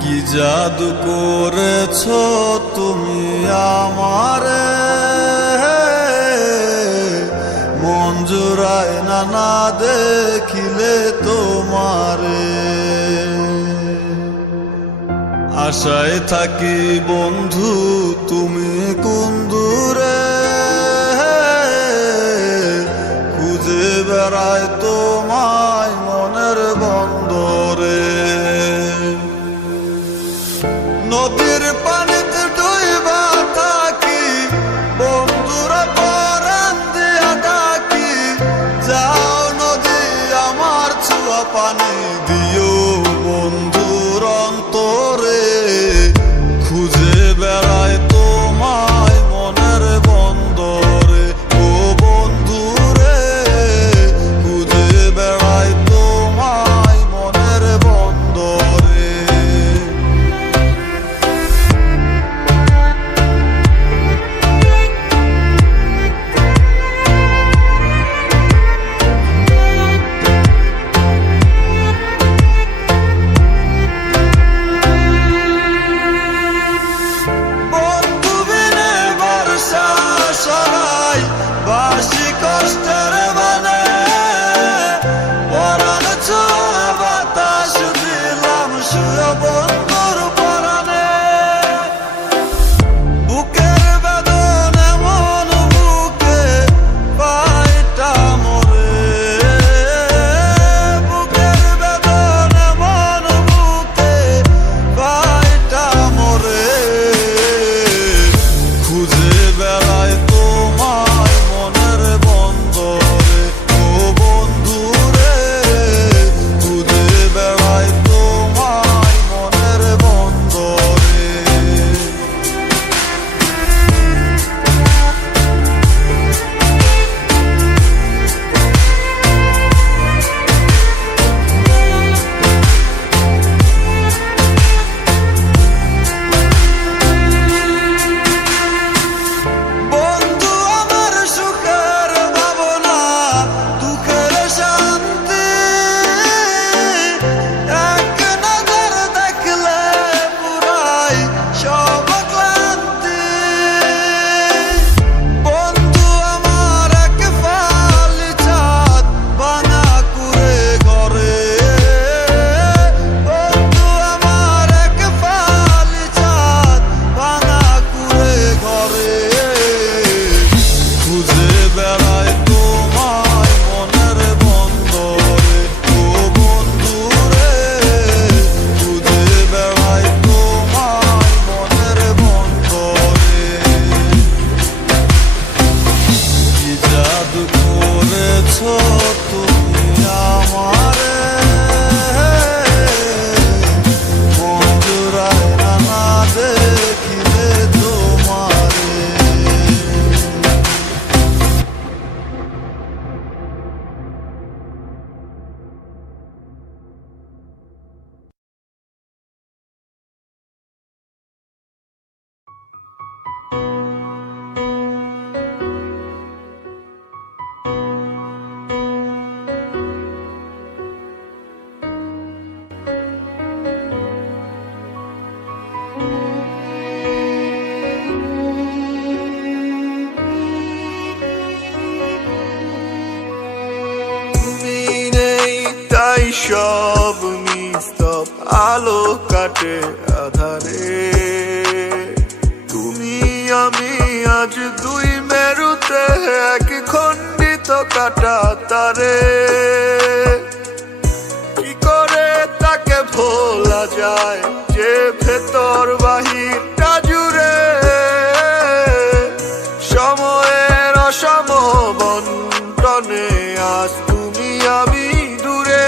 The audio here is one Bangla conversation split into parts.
কি জাদু করেছো তুমি আমারে, মন জুড়ায় না দেখিলে তোমারে। আশায় থাকি বন্ধু তুমি কোন দূরে, খুঁজে বেড়ায় তোমায় মনের বন্দরে। নদীর পানিতে ডুইবা থাকি, বন্ধুরা পরাণ দিয়া ডাকি, যাও নদী আমার ছোঁয়া পানি দিও বন্ধুর অন্তরে। খুঁজে বেড়ায় তোমায় মনের বন্দরে, ও বন্ধুরে খুঁজে বেড়ায় তোমায় মনের বন্দরে। বাসি কষ্টের মানে পরাণ ছোঁয়া বাতাস দিলাম শুয়ে বন্ধুর পরাণে। বুকের বেদন এমন বুকে পাইটা মরে, বুকের বেদন এমন বুকে পাইটা মরে। খুঁজে বেড়ায় তোমায় মনের বন্দরে, ও বন্ধুরে খুঁজে বেড়ায় তোমায় মনের বন্দরে। বন্ধু আমার সুখের ভাবনা, দুঃখের শান্তি, এক নজর দেখলে পুরাই সব ক্লান্তি। বন্ধু আমার এক ফালি চাঁদ ভাঙা কুড়ে ঘরে, বন্ধু আমার এক ফালি চাঁদ ভাঙা কুড়ে ঘরে। খুঁজে বেড়ায় তোমায় মনের বন্দরে, ও বন্ধুরে খুঁজে বেড়ায় তোমায় মনের বন্দরে। কি জাদু করেছো তুমি আমারে, মন জুড়ায় না দেখিলে তোমারে। তুমি নেই তাই সব নিস্তব, আলো কাটে আধারে। তুমি আমি আজ দুই মেরুতে এক খণ্ডিত কাটা তারে। কি করে তাকে ভোলা যায় যে ভেতর বাহিরটা জুড়ে সময়ের অসম বন্টনে আজ তুমি আমি দূরে।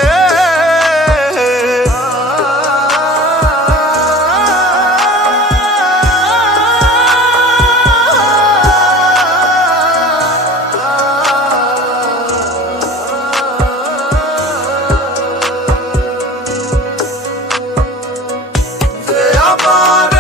যে আমার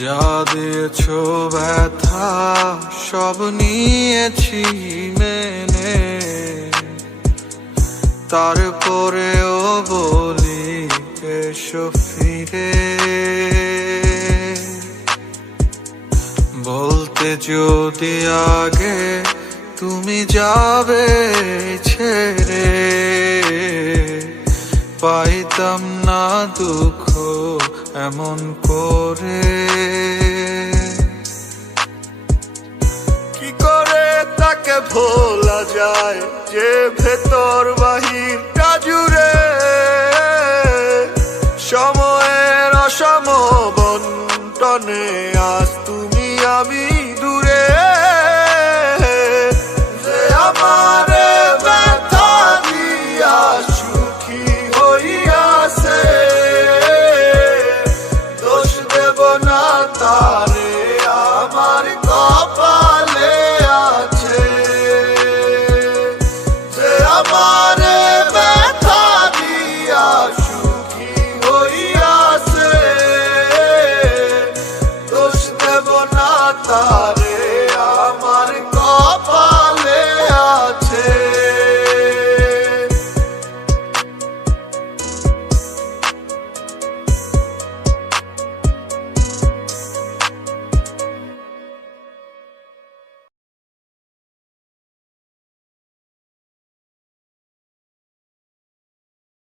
যা দিয়েছো ব্যথা সব নিয়েছি মেনে, তারপরেও বলি এসো ফিরে। বলতে যদি আগে তুমি যাবে ছেড়ে, পাইতাম না দুঃখ এমন করে। কি করে তাকে ভোলা যায় যে ভেতর বাহিরটা জুড়ে, সময়ের অসম বন্টনে আজ তুমি আমি দূরে। যে আমার